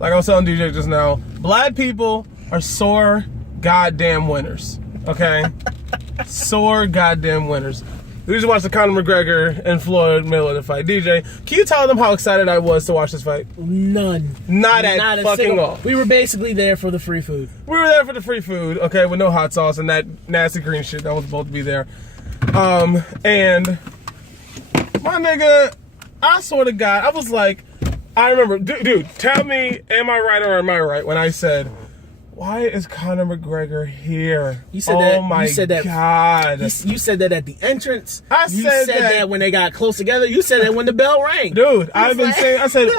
like I was telling DJ just now, black people are sore goddamn winners. Okay? Sore goddamn winners. We just watched the Conor McGregor and Floyd Mayweather fight. DJ, can you tell them how excited I was to watch this fight? None. Not at fucking all. We were basically there for the free food. We were there for the free food, okay, with no hot sauce and that nasty green shit that was supposed to be there. And my nigga, I swear to God, I was like, I remember, dude, tell me, am I right or am I right when I said, why is Conor McGregor here? You said that. Oh my you said that, God. You said that at the entrance. You said that when they got close together. You said that when the bell rang. Dude, I've been saying, I said,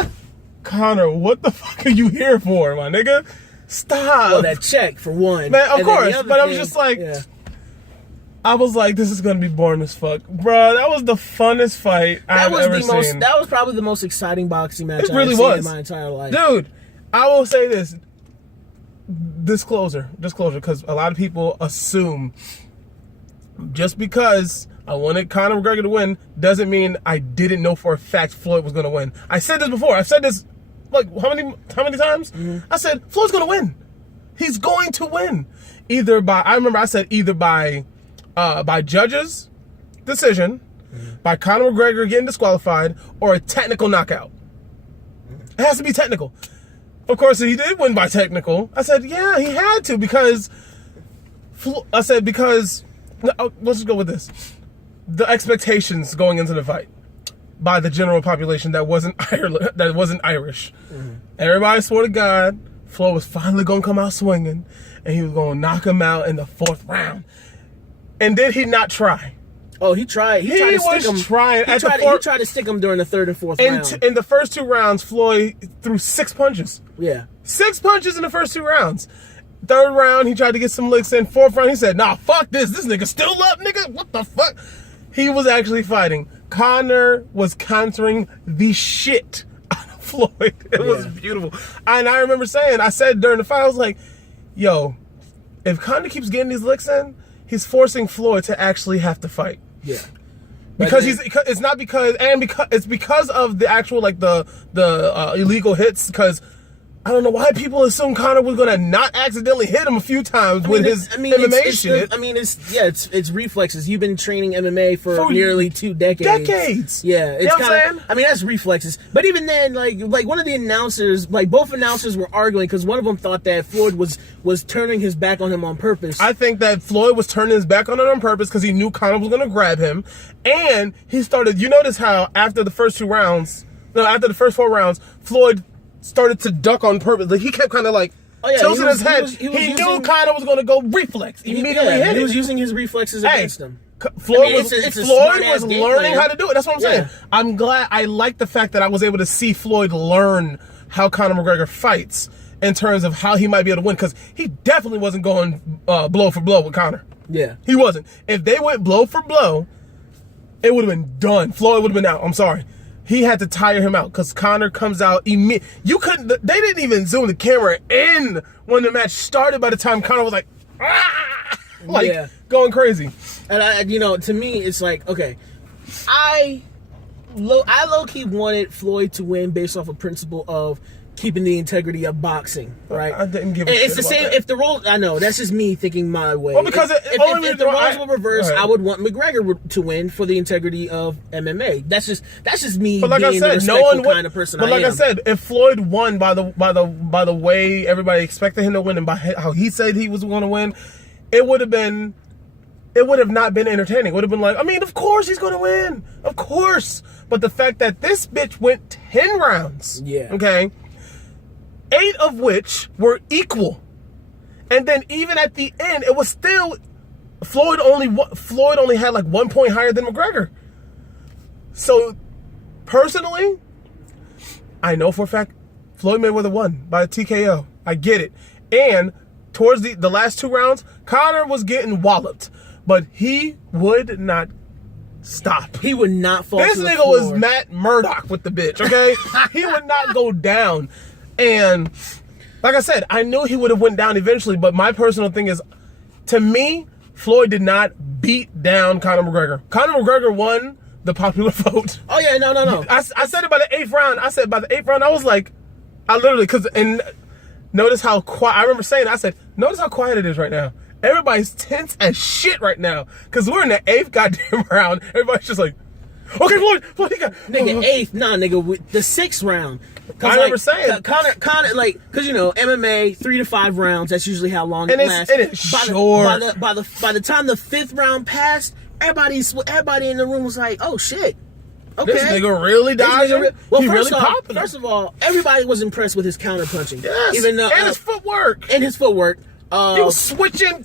Conor, what the fuck are you here for, my nigga? Stop. Well, that check for one. Man, of course, but I was just like, I was like, this is gonna be boring as fuck, bro. That was the funnest fight I've ever seen. That was probably the most exciting boxing match I've seen in my entire life. Dude, I will say this. Disclosure, because a lot of people assume just because I wanted Conor McGregor to win doesn't mean I didn't know for a fact Floyd was going to win. I said this before. I've said this like how many times? Mm-hmm. I said Floyd's going to win. He's going to win. I remember I said either by judges' decision, by Conor McGregor getting disqualified, or a technical knockout. It has to be technical. Of course, he did win by technical. I said, yeah, he had to because let's just go with this. The expectations going into the fight by the general population that wasn't Irish. Mm-hmm. Everybody swore to God, Floyd was finally going to come out swinging and he was going to knock him out in the 4th round. And did he not try? Oh, he tried. He tried to stick him. He tried to stick him during the 3rd and 4th round. In the first 2 rounds, Floyd threw 6 punches. Yeah. 6 punches in the first 2 rounds. 3rd round, he tried to get some licks in. 4th round, he said, nah, fuck this. This nigga still up, nigga. What the fuck? He was actually fighting. Conor was countering the shit out of Floyd. It was beautiful. And I remember I said during the fight, I was like, yo, if Conor keeps getting these licks in, he's forcing Floyd to actually have to fight. Yeah, because it's because of the actual like the illegal hits. Because I don't know why people assume Conor was gonna not accidentally hit him a few times with his MMA shit. It's reflexes. You've been training MMA for nearly 2 decades. Yeah, it's kind of. I mean, that's reflexes. But even then, like one of the announcers, like both announcers were arguing because one of them thought that Floyd was turning his back on him on purpose. I think that Floyd was turning his back on him on purpose because he knew Conor was gonna grab him, and he started. You notice how after the first 4 rounds, Floyd started to duck on purpose. Like he kept kind of like tilting his head. He knew Conor was going to go reflex. Immediately hit it. He was using his reflexes against him. Floyd was learning how to do it. That's what I'm saying. I'm glad. I like the fact that I was able to see Floyd learn how Conor McGregor fights in terms of how he might be able to win, because he definitely wasn't going blow for blow with Conor. Yeah, he wasn't. If they went blow for blow, it would have been done. Floyd would have been out. I'm sorry. He had to tire him out because Conor comes out immediately. They didn't even zoom the camera in when the match started. By the time Conor was like going crazy. And to me, it's like, okay, I low-key wanted Floyd to win based off a principle of keeping the integrity of boxing, right? I didn't give a shit. It's the same. If the role, I know that's just me thinking my way. Well, because if the roles were reversed, I would want McGregor to win for the integrity of MMA. That's just me. But like I said, no one kind of person. But like I said, if Floyd won by the way everybody expected him to win and by how he said he was going to win, it would have not been entertaining. It would have been like, I mean, of course he's going to win, of course. But the fact that this bitch went 10 rounds, okay. 8 of which were equal, and then even at the end, it was still Floyd only had like 1 point higher than McGregor. So, personally, I know for a fact Floyd Mayweather won by a TKO. I get it, and towards the last 2 rounds, Conor was getting walloped, but he would not stop. He would not fall. This to the nigga floor. was Matt Murdock with the bitch. Okay, he would not go down. And like I said, I knew he would have went down eventually, but my personal thing is, to me, Floyd did not beat down Conor McGregor. Conor McGregor won the popular vote. Oh yeah, no. I said it by the 8th round. I was like, I literally, and notice how quiet, I remember saying, I said, notice how quiet it is right now. Everybody's tense as shit right now. Because we're in the 8th goddamn round. Everybody's just like, okay, Floyd, he got... Nigga, 8th, nah, nigga, with the 6th round. I remember saying. Conor, like, because, you know, MMA, 3 to 5 rounds, that's usually how long it lasts. And it's short. By the time the 5th round passed, everybody in the room was like, oh, shit. Okay. This nigga really dodging? Well, he first really popping. First of all, everybody was impressed with his counter punching. Yes, even though, and his footwork. And his footwork. He was switching.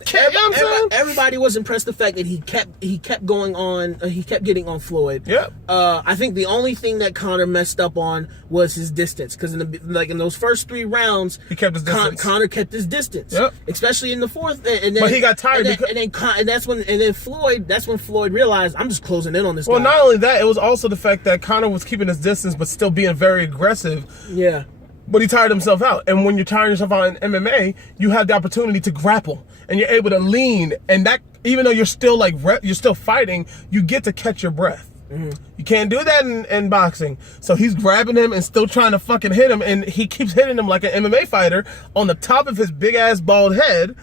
Everybody was impressed with the fact that he kept going on. He kept getting on Floyd. Yep. I think the only thing that Conor messed up on was his distance, because in those first 3 rounds, he kept his distance. Conor kept his distance. Yep. Especially in the 4th, and then, but he got tired. That's when Floyd realized, I'm just closing in on this. Well, guy. not only that, it was also the fact that Conor was keeping his distance, but still being very aggressive. Yeah. But he tired himself out. And when you're tiring yourself out in MMA, you have the opportunity to grapple. And you're able to lean. And that, even though you're still you're still fighting, you get to catch your breath. Mm-hmm. You can't do that in boxing. So he's grabbing him and still trying to fucking hit him. And he keeps hitting him like an MMA fighter on the top of his big ass bald head.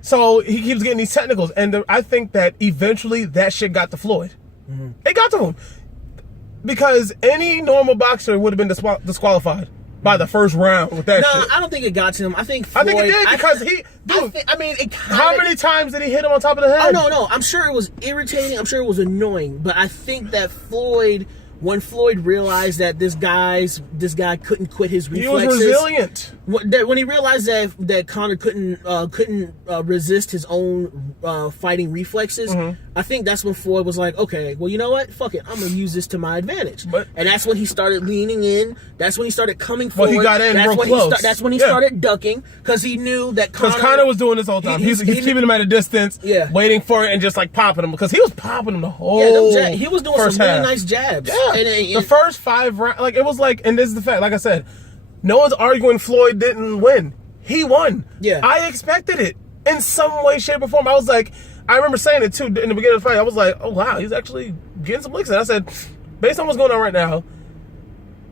So he keeps getting these technicals. And I think that eventually that shit got to Floyd. Mm-hmm. It got to him. Because any normal boxer would have been disqualified by the first round with that shit. I don't think it got to him. I think Floyd, it did, because how many times did he hit him on top of the head? Oh, no. I'm sure it was irritating. I'm sure it was annoying. But I think that when Floyd realized that this guy couldn't quit his reflexes. He was resilient. When he realized that Conor couldn't resist his own fighting reflexes, mm-hmm. I think that's when Floyd was like, okay, well, you know what? Fuck it. I'm going to use this to my advantage. And that's when he started leaning in. That's when he started coming forward. Well, he got in real close. That's when he started ducking, because he knew that Conor was doing this all the time. He's keeping him at a distance, waiting for it and just like popping him, because he was popping him the whole he was doing some really nice jabs. Yeah. The first 5 rounds, like, it was like, and this is the fact, like I said, no one's arguing Floyd didn't win. He won. Yeah. I expected it in some way, shape, or form. I was like, I remember saying it too in the beginning of the fight. I was like, oh wow, he's actually getting some licks in. I said, based on what's going on right now,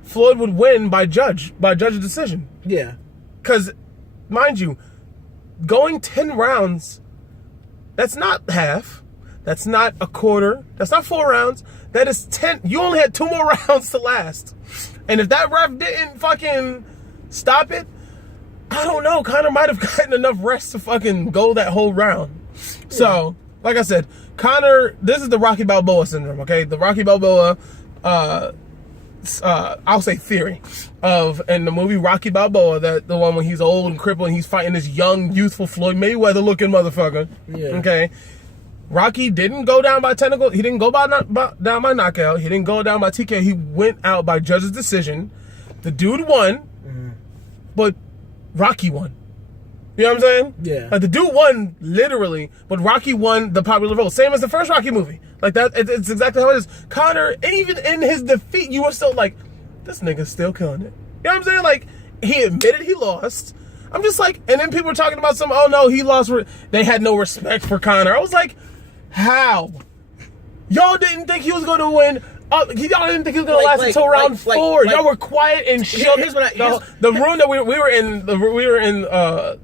Floyd would win by judge's decision. Yeah. Because, mind you, going 10 rounds, that's not half. That's not a quarter. That's not 4 rounds. That is 10. You only had 2 more rounds to last. And if that ref didn't fucking stop it, I don't know. Conor might have gotten enough rest to fucking go that whole round. So, like I said, Conor, this is the Rocky Balboa syndrome, okay? The Rocky Balboa, I'll say theory of, in the movie Rocky Balboa, that the one when he's old and crippled and he's fighting this young, youthful Floyd Mayweather looking motherfucker. Yeah. Okay? Rocky didn't go down by technical. He didn't go down by knockout. He didn't go down by TKO. He went out by judge's decision. The dude won, but Rocky won. You know what I'm saying? Yeah. Like, the dude won literally, but Rocky won the popular vote. Same as the first Rocky movie. Like that. It's exactly how it is. Conor, even in his defeat, you were still like, this nigga's still killing it. You know what I'm saying? Like, he admitted he lost. I'm just like, and then people were talking about oh no, he lost. They had no respect for Conor. I was like, how? Y'all didn't think he was going to win. Y'all didn't think he was going to last until round 4. Y'all were quiet and shit. The room that we were in,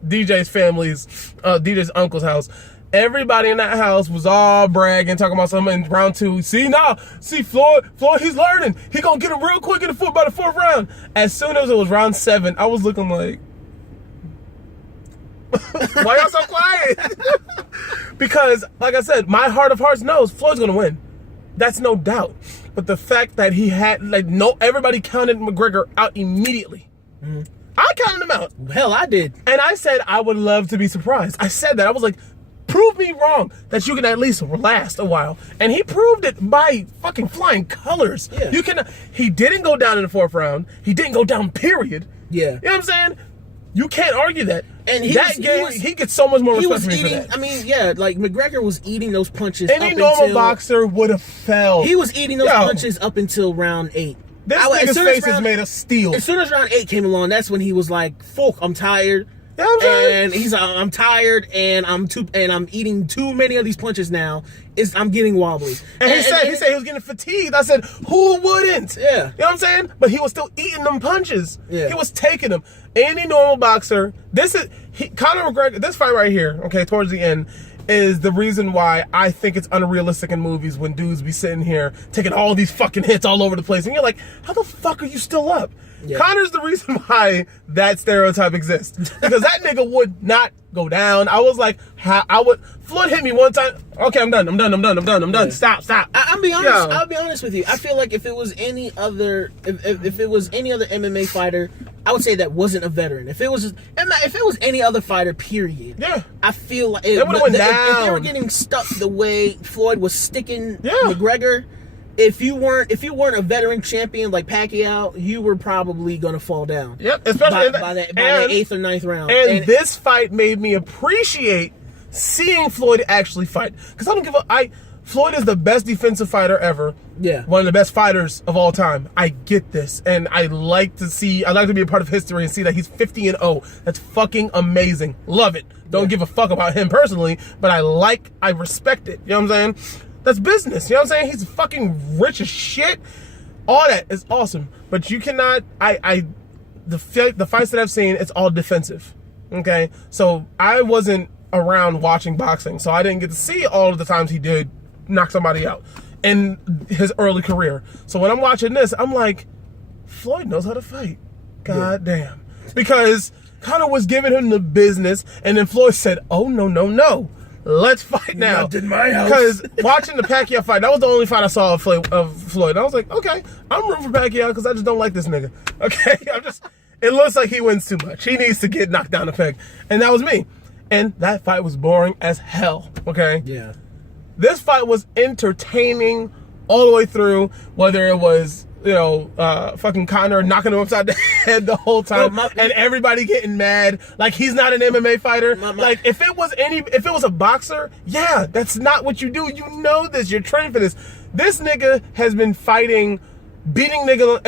DJ's family's, DJ's uncle's house. Everybody in that house was all bragging, talking about something in round 2. See Floyd, he's learning. He gonna get it real quick in the foot by the 4th round. As soon as it was round 7, I was looking like, why y'all so quiet? Because, like I said, my heart of hearts knows Floyd's gonna win. That's no doubt. But the fact that he had, everybody counted McGregor out immediately. Mm-hmm. I counted him out. Hell, I did. And I said I would love to be surprised. I said that. I was like, prove me wrong that you can at least last a while. And he proved it by fucking flying colors. Yeah. He didn't go down in the 4th round. He didn't go down, period. Yeah. You know what I'm saying? You can't argue that. And he gets so much more respect for me for that. I mean, yeah, like, McGregor was eating those punches. Any normal boxer would have fell. He was eating those punches up until round 8. This nigga's face is made of steel. As soon as round 8 came along, that's when he was like, fuck, I'm tired. Yeah, I'm saying. And he's like, I'm tired, and I'm eating too many of these punches now. I'm getting wobbly. And he said he was getting fatigued. I said, who wouldn't? Yeah. You know what I'm saying? But he was still eating them punches. Yeah. He was taking them. Any normal boxer, Conor McGregor, this fight right here, okay, towards the end, is the reason why I think it's unrealistic in movies when dudes be sitting here taking all these fucking hits all over the place. And you're like, how the fuck are you still up? Yeah. Conor's the reason why that stereotype exists. Because that nigga would not go down. I was like, Floyd hit me one time. Okay, I'm done. Yeah. Stop. I'll be honest. I'll be honest with you. I feel like if it was any other, if it was any other MMA fighter, I would say that wasn't a veteran. If it was any other fighter, period. Yeah. I feel like they would have went down. If they were getting stuck the way Floyd was sticking McGregor. If you weren't a veteran champion like Pacquiao, you were probably gonna fall down. Yep, especially by the 8th or 9th round. And this fight made me appreciate seeing Floyd actually fight. Because I don't give a Floyd is the best defensive fighter ever. Yeah. One of the best fighters of all time. I get this. And I like to be a part of history and see that he's 50-0. That's fucking amazing. Love it. Don't give a fuck about him personally, but I respect it. You know what I'm saying? That's business. You know what I'm saying? He's fucking rich as shit. All that is awesome. But you cannot, the fights that I've seen, it's all defensive. Okay? So I wasn't around watching boxing, so I didn't get to see all of the times he did knock somebody out in his early career. So when I'm watching this, I'm like, Floyd knows how to fight. God damn. Because Conor was giving him the business, and then Floyd said, oh, no. Let's fight now. Not in my house. Because watching the Pacquiao fight, that was the only fight I saw of Floyd. And I was like, okay, I'm rooting for Pacquiao because I just don't like this nigga. Okay? It looks like he wins too much. He needs to get knocked down a peg. And that was me. And that fight was boring as hell. Okay? Yeah. This fight was entertaining all the way through, whether it was, fucking Conor knocking him upside the head the whole time, and everybody getting mad like he's not an MMA fighter. Like if it was a boxer, yeah, that's not what you do. You know this. You're trained for this. This nigga has been fighting, beating nigga.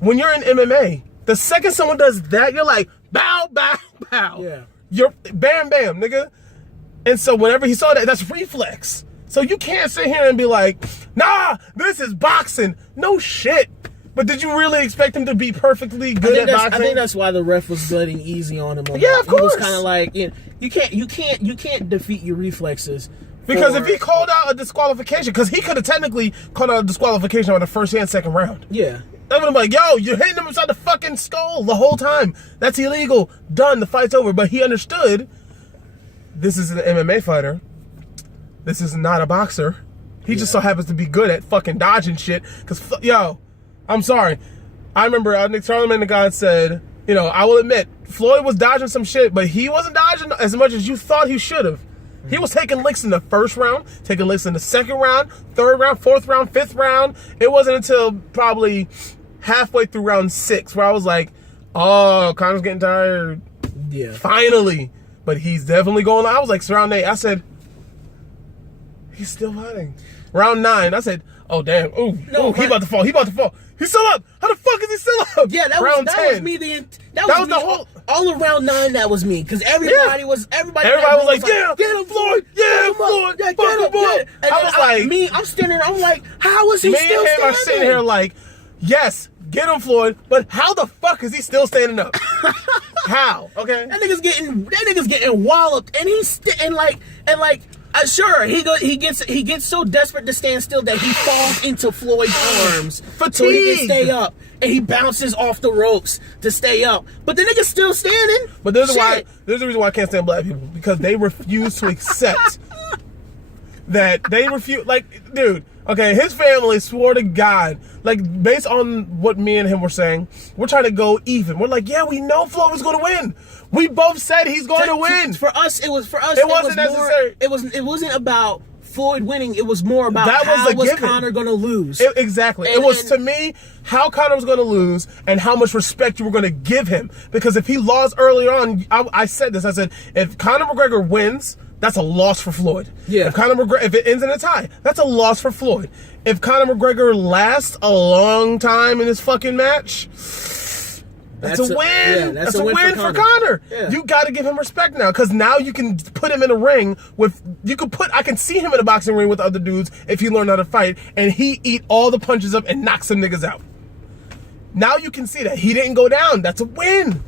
When you're in MMA, the second someone does that, you're like bow. Yeah. You're bam, nigga. And so whenever he saw that, that's reflex. So you can't sit here and be like, nah, this is boxing. No shit. But did you really expect him to be perfectly good at boxing? I think that's why the ref was letting easy on him. Yeah, of course. He was kind of like, you can't defeat your reflexes. Because if he called out a disqualification, because he could have technically called out a disqualification on the first and second round. Yeah. I would have been like, yo, you're hitting him inside the fucking skull the whole time. That's illegal. Done. The fight's over. But he understood this is an MMA fighter. This is not a boxer. He just so happens to be good at fucking dodging shit. Because, I'm sorry. I remember Charlamagne the God said, I will admit, Floyd was dodging some shit, but he wasn't dodging as much as you thought he should have. He was taking licks in the first round, taking licks in the second round, third round, fourth round, fifth round. It wasn't until probably halfway through round 6 where I was like, oh, Conor's getting tired. Yeah. Finally. But he's definitely going on. I was like, round 8. I said, he's still fighting. Round 9, I said, oh, damn. He about to fall. He's still up. How the fuck is he still up? Yeah, that was me. That was the whole... All around 9, that was me. Because everybody was like, yeah, get him, Floyd. Yeah, Floyd. Yeah, get him. And I was like... I'm standing there. I'm like, how is he still standing? Me and him are sitting here like, yes, get him, Floyd. But how the fuck is he still standing up? How? Okay. That nigga's getting walloped. And sure, he gets so desperate to stand still that he falls into Floyd's arms. Fatigue. So he can stay up. And he bounces off the ropes to stay up. But the nigga's still standing. But there's a reason why I can't stand black people. Because they refuse to accept that they refuse. Like, dude, okay, his family swore to God, like, based on what me and him were saying, we're trying to go even. We're like, yeah, we know Floyd was going to win. We both said he's going to win. For us, it wasn't necessary. It wasn't about Floyd winning. It was more about how was Conor going to lose. Exactly. It was, to me, how Conor was going to lose and how much respect you were going to give him. Because if he lost early on, I said this. I said, if Conor McGregor wins, that's a loss for Floyd. Yeah. If it ends in a tie, that's a loss for Floyd. If Conor McGregor lasts a long time in this fucking match, That's a win. Yeah, that's a win for Conor. Yeah. You got to give him respect now, because now you can put him in a ring with. I can see him in a boxing ring with other dudes if he learned how to fight, and he eat all the punches up and knock some niggas out. Now you can see that he didn't go down. That's a win.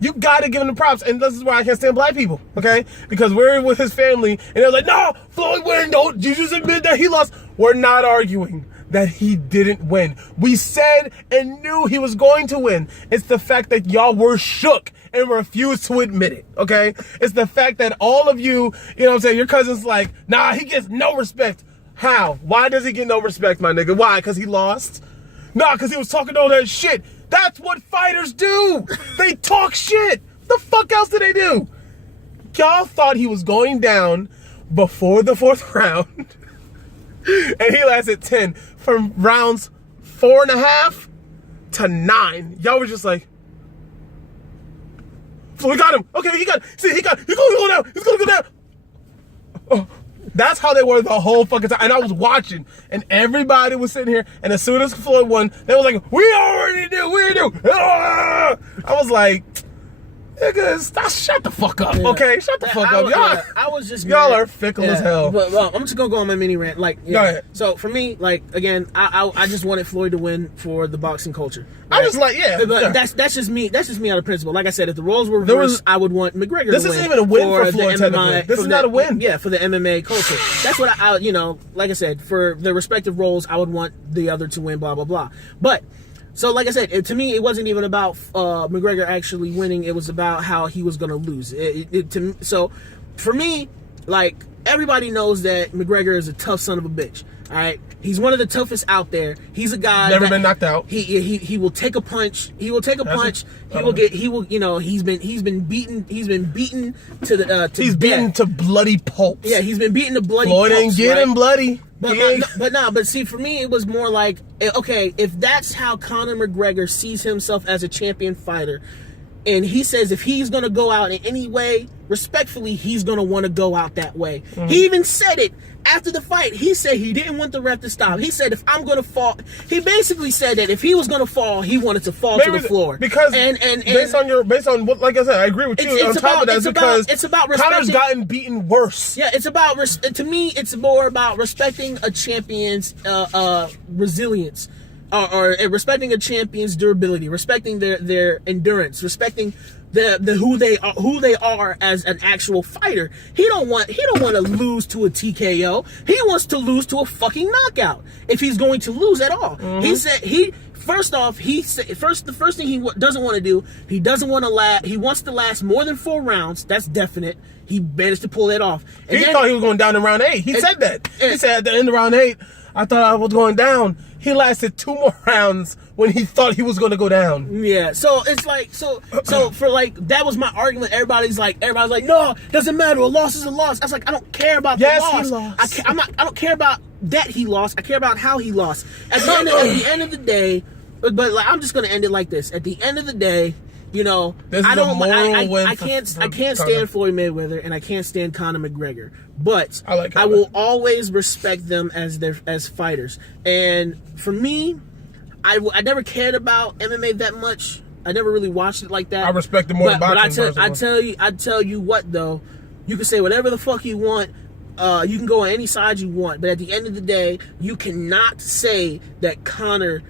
You got to give him the props, and this is why I can't stand black people, okay? Because we're with his family, and they're like, "No, Floyd win. Don't you just admit that he lost?" We're not arguing that he didn't win. We said and knew he was going to win. It's the fact that y'all were shook and refused to admit it, okay? It's the fact that all of you, you know what I'm saying, your cousin's like, nah, he gets no respect. How? Why does he get no respect, my nigga? Why? Because he lost? Nah, because he was talking all that shit. That's what fighters do. They talk shit. The fuck else did they do? Y'all thought he was going down before the 4th round. And he lasted 10 from rounds 4.5 to 9. Y'all were just like, we got him. Okay, he's gonna go down. He's gonna go down. Oh, that's how they were the whole fucking time. And I was watching, and everybody was sitting here, and as soon as Floyd won, they were like, we already knew. Ah! I was like, niggas, shut the fuck up, okay? Shut the fuck up. Y'all are fickle as hell. But I'm just gonna go on my mini rant. Like, go ahead. So for me, like, again, I just wanted Floyd to win for the boxing culture. Right? I was like, but that's just me. That's just me out of principle. Like I said, if the roles were reversed, I would want McGregor to win. This isn't even a win for Floyd. This is not a win. Yeah, for the MMA culture. That's what I like I said, for the respective roles, I would want the other to win. Blah blah blah. But. So, like I said, to me, it wasn't even about McGregor actually winning. It was about how he was going to lose. So, for me, like, everybody knows that McGregor is a tough son of a bitch. All right, he's one of the toughest out there. He's a guy never been knocked out. He will take a punch. He will take a punch. He's been beaten to the he's beaten to bloody pulp. Yeah, he's been beaten to bloody pulp. Floyd ain't getting bloody. But see, for me, it was more like, okay, if that's how Conor McGregor sees himself as a champion fighter, and he says if he's going to go out in any way, respectfully, he's going to want to go out that way. Mm-hmm. He even said it after the fight. He said he didn't want the ref to stop. He said if I'm going to fall, he basically said that if he was going to fall, he wanted to fall to the floor. Because based on what, like I said, I agree with you. On top of that, it's about Conor's gotten beaten worse. Yeah, to me, it's more about respecting a champion's resilience. Or respecting a champion's durability, respecting their endurance, respecting who they are as an actual fighter. He don't want to lose to a TKO. He wants to lose to a fucking knockout if he's going to lose at all. Mm-hmm. He said the first thing he doesn't want to do, he doesn't want to last. He wants to last more than 4 rounds. That's definite. He managed to pull that off. And he thought he was going down in round 8. He said that. He said at the end of round 8, I thought I was going down. He lasted 2 more rounds when he thought he was going to go down. Yeah, so it's like, so for like, that was my argument. Everybody's like, no, doesn't matter. A loss is a loss. I was like, I don't care about the loss. He lost. I don't care about that he lost. I care about how he lost. At the end of the day, but like, I'm just going to end it like this. At the end of the day, I can't stand Floyd Mayweather, and I can't stand Conor McGregor, but I will always respect them as fighters. And for me, I never cared about MMA that much. I never really watched it like that. I respect it more than boxing. But I tell you what though, you can say whatever the fuck you want. You can go on any side you want, but at the end of the day, you cannot say that Conor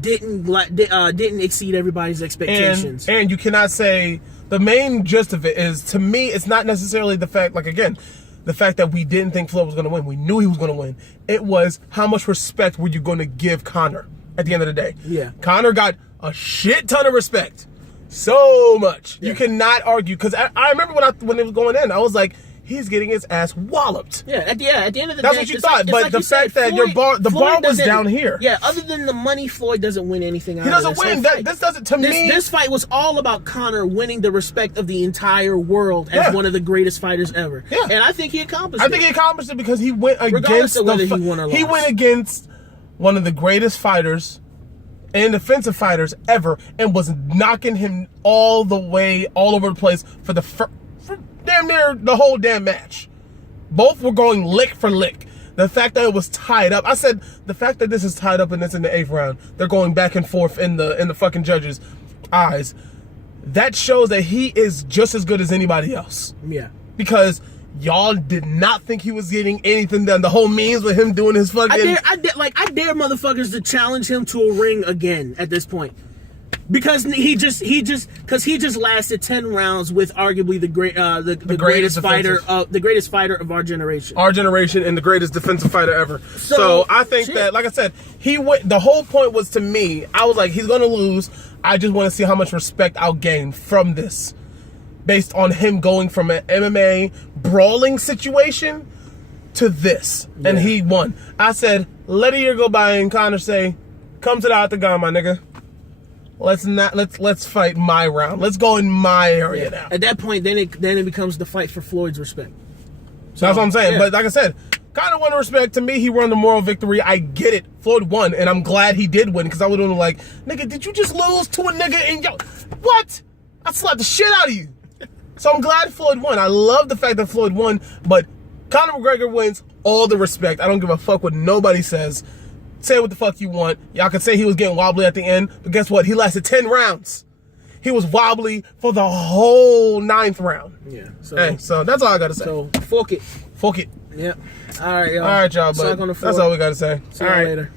didn't exceed everybody's expectations. And you cannot say, the main gist of it is, to me, it's not necessarily the fact, like, again, the fact that we didn't think Floyd was going to win. We knew he was going to win. It was, how much respect were you going to give Conor at the end of the day? Yeah. Conor got a shit ton of respect. So much. Yeah. You cannot argue. Because I remember when it was going in, I was like, he's getting his ass walloped. Yeah, at the end of the day, that's what you thought. But the fact that the bar was down here. Yeah, other than the money, Floyd doesn't win anything out of this. He doesn't win. This doesn't, to me. This fight was all about Conor winning the respect of the entire world as one of the greatest fighters ever. Yeah. And I think he accomplished it. I think he accomplished it because he went against he won or lost. He went against one of the greatest fighters and defensive fighters ever, and was knocking him all the way, all over the place for damn near the whole damn match. Both were going lick for lick. The fact that it was tied up, I said, the fact that this is tied up and it's in the 8th round, they're going back and forth in the fucking judges. eyes, that shows that he is just as good as anybody else. Yeah. Because y'all did not think he was getting anything done. The whole memes with him doing his fucking... I dare motherfuckers to challenge him to a ring again at this point. Because he just lasted 10 rounds with arguably the greatest fighter of our generation. Our generation, and the greatest defensive fighter ever. So I think that, like I said, the whole point was, to me, I was like, he's gonna lose. I just want to see how much respect I'll gain from this, based on him going from an MMA brawling situation to this. Yeah. And he won. I said, let a year go by and Conor say, come to the octagon, my nigga. Let's fight my round. Let's go in my area now. At that point, then it becomes the fight for Floyd's respect. So that's what I'm saying. Yeah. But like I said, Conor won the respect. To me, he won the moral victory. I get it. Floyd won, and I'm glad he did win, because I would have been like, nigga, did you just lose to a nigga in your... What? I slapped the shit out of you. So I'm glad Floyd won. I love the fact that Floyd won, but Conor McGregor wins all the respect. I don't give a fuck what nobody says. Say what the fuck you want. Y'all can say he was getting wobbly at the end, but guess what? He lasted 10 rounds. He was wobbly for the whole 9th round. Yeah. So that's all I gotta say. So fuck it. Fuck it. Yep. All right, y'all. All right, y'all. But that's all we gotta say. See you later.